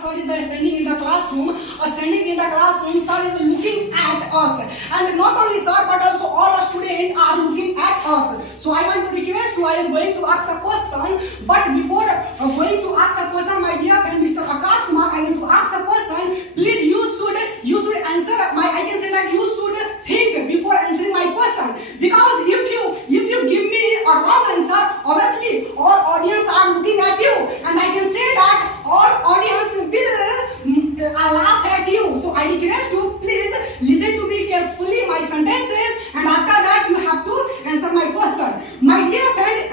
sir is standing in the classroom. Standing in the classroom, sir is looking at us, and not only sir but also all our students are looking at us. So I want to request you. I am going to ask a question, but before going to ask a question, my dear friend, Mr. Akash Kumar, I want to ask a question. Please, you should answer my. I can say that you should think before answering my question, because if you give me a wrong answer, obviously all audience are looking at you, and I can say that all audience will laugh at you. So I request you, please listen to me carefully my sentences, and after that you have to answer my question. My dear friend,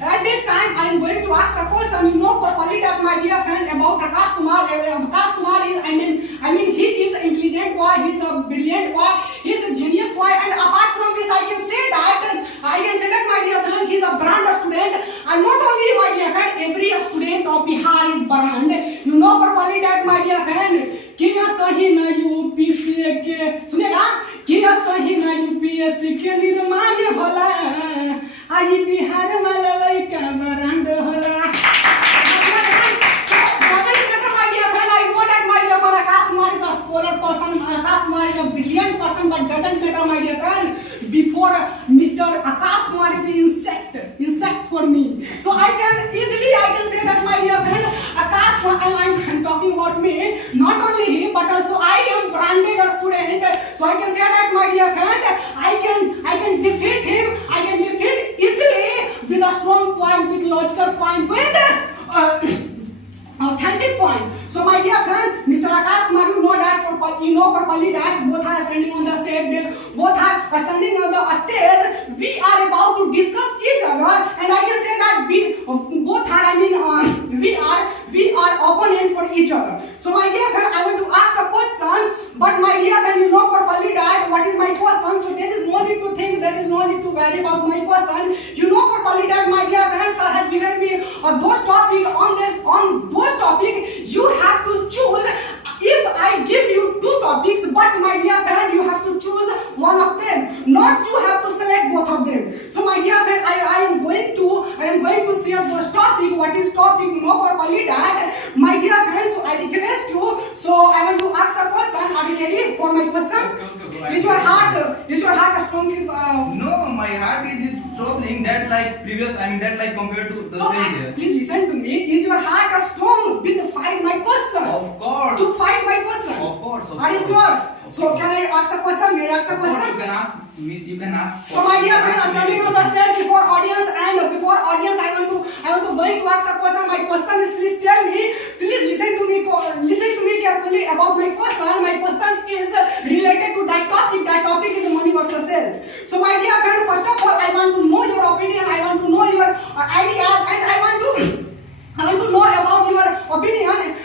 at this time I am going to ask a question. You know properly that, my dear friend, about Akash Kumar. Akash Kumar is, I mean he is an intelligent boy, he is a brilliant boy, he is a genius boy, and apart from this I can say that my dear friend, he is a brand student, and not only my dear friend, every student of Bihar is brand. You know properly that, my dear friend, किया सही ना UPSC के, सुनिएगा, किया सही ना UPSC के निर्माण होला, आई बिहार वाला लड़का ब्रांड होला. Akash Kumar is a scholar person, Akash Kumar is a brilliant person, but doesn't matter, my dear friend. Before Mr. Akash Kumar is an insect for me. So I can say that, my dear friend, Akash Kumar, I'm talking about me, not only he, but also I am branded a student. So I can say that, my dear friend, I can defeat him, I can defeat easily with a strong point, with logical point, with authentic point. So my dear friend, Mr. Akash Kumar, you know properly that both are standing on the stage, both are standing on the stage. We are about to discuss each other, and I can say that both are, we are opponents for each other. So my dear friend, I want to ask a question, but my dear friend, you know properly that what is my question, so there is no need to think, there is no need to worry about my question. You know properly that, my dear friend, sir has given me those topics. On those topics you have to choose. If I give you two topics, but my dear friend, you have to choose one of them, not you have to select both of them. So my dear friend, I am going to share those topics. What is topic? You know properly that, my dear friend. So I request you. So I want to ask a question. Are you ready for my question? Okay. Is your heart strongly? No, my heart is troubling that like previous. I mean that like compared to the same year. Please listen to me. Is your heart strong with fight my question? Of course. To fight my question. Of course. Are you sure? Okay. So can I ask a question? May I ask a question? You can ask. You can ask. So my dear friend, standing on the stage before audience, I want to going to ask a question. My question is, please tell me. Please listen to me carefully about my question. My question is related to that topic. That topic is money versus health. So my dear friend, first of all, I want to know your opinion. I want to know your ideas, and I want to know about your opinion.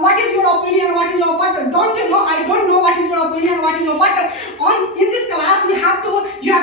What is your opinion? What don't you know? I don't know what is your opinion. What is your in this class you have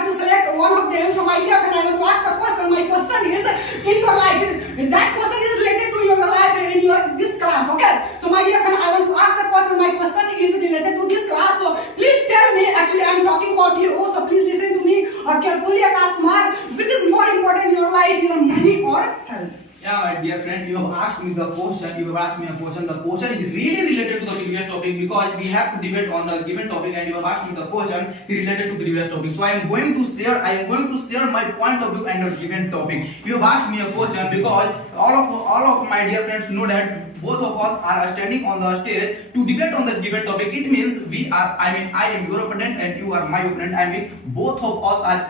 to select one of them. So my dear friend, I want to ask a question. My question is, in your life, that question is related to your life in this class. Okay. So my dear friend, I want to ask a question. My question is related to this class. So please tell me. Actually, I am talking about you. So please listen to me carefully, Akash Kumar. Which is more important in your life, your money or health? Yeah, my dear friend, you have asked me the question. You have asked me a question. The question is really related to the previous topic, because we have to debate on the given topic, and you have asked me the question related to the previous topic. So I am going to share my point of view and the given topic. You have asked me a question because all of my dear friends know that both of us are standing on the stage to debate on the given topic. It means I am your opponent and you are my opponent. I mean both of us are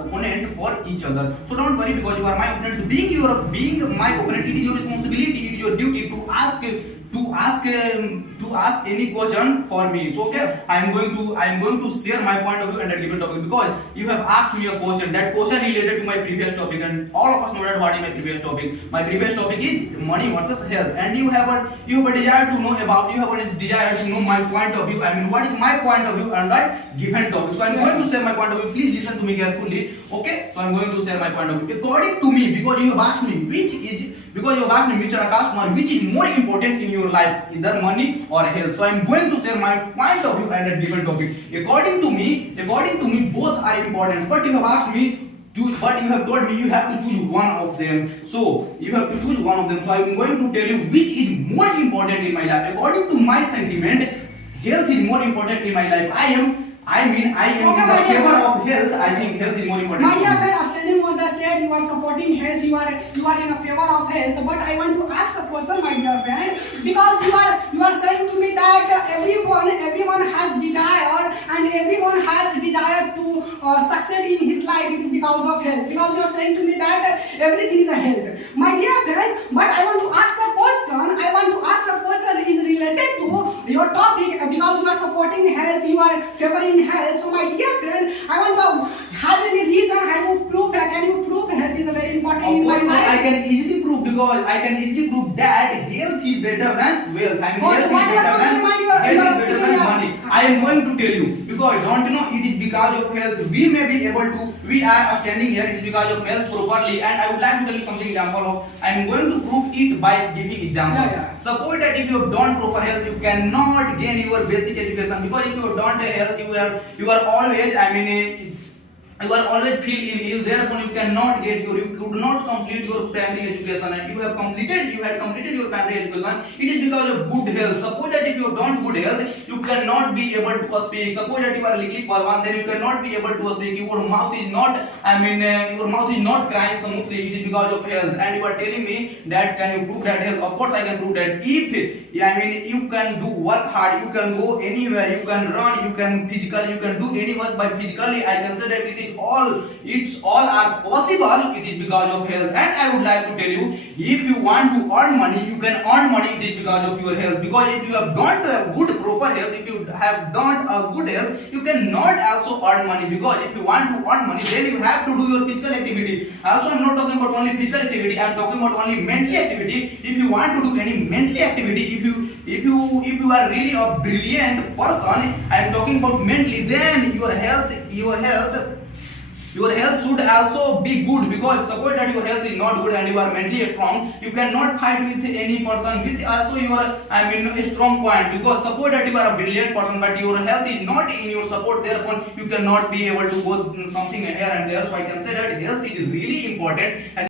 opponent for each other. So don't worry, because you are my opponents. Being my opponent, it is your responsibility, it is your duty to ask any question for me. So okay, I am going to share my point of view and a given topic, because you have asked me a question. That question related to my previous topic, and all of us know that what is my previous topic. My previous topic is money versus health, and you have a desire to know my point of view. I mean, what is my point of view and that given topic. So I am going to share my point of view. Please listen to me carefully. Okay, so I am going to share my point of view according to me, because you have asked me Mr. Akash Kumar, which is more important in your life, either money or health. So I am going to share my point of view and a different topic. According to me, both are important. But you have asked me but you have told me you have to choose one of them. So you have to choose one of them. So I am going to tell you which is more important important in my life. According to my sentiment, health is more important in my life. I am in favor of health. I think health is more important. My dear friend, standing on the stage, you are supporting health, you are in a favor of health. But I want to ask a question, my dear friend, because you are saying to me that everyone has desire and everyone has desire to succeed in his life. It is because of health. Because you are saying to me that everything is a health, my dear friend. But I want to ask a question. Is related to your topic because you are supporting health. You are favoring health. So my dear friend, I want to have any reason, can you prove health is very important in my life? I can easily prove that health is better than wealth. I mean, health is better than money. I am going to tell you because don't you know it is because of health we are standing here. It is because of health properly, and I would like to tell you something example of. I am going to prove it by giving example. Suppose that if you don't proper health, you cannot gain your basic education, because if you don't have health, you are always you are always feel ill. Therefore, you could not complete your primary education, and you had completed your primary education. It is because of good health. Suppose that if you don't good health, you cannot be able to speak. Suppose that you are leaking for one, then you cannot be able to speak. Your mouth is not crying smoothly. It is because of health. And you are telling me that can you prove that health? Of course, I can prove that. If you can do work hard, you can go anywhere, you can run, you can do any work by physically. I can say that it's all are possible. It is because of health. And I would like to tell you, if you want to earn money, you can earn money. It is because of your health. Because if you have not a good proper health, if you have not a good health, you cannot also earn money. Because if you want to earn money, then you have to do your physical activity. Also, I'm not talking about only physical activity. I'm talking about only mental activity. If you want to do any mental activity, if you are really a brilliant person, I am talking about mentally, then your health should also be good. Because suppose that your health is not good and you are mentally strong, you cannot fight with any person with also your a strong point. Because suppose that you are a brilliant person but your health is not in your support, therefore you cannot be able to go something here and there. So I can say that health is really important. And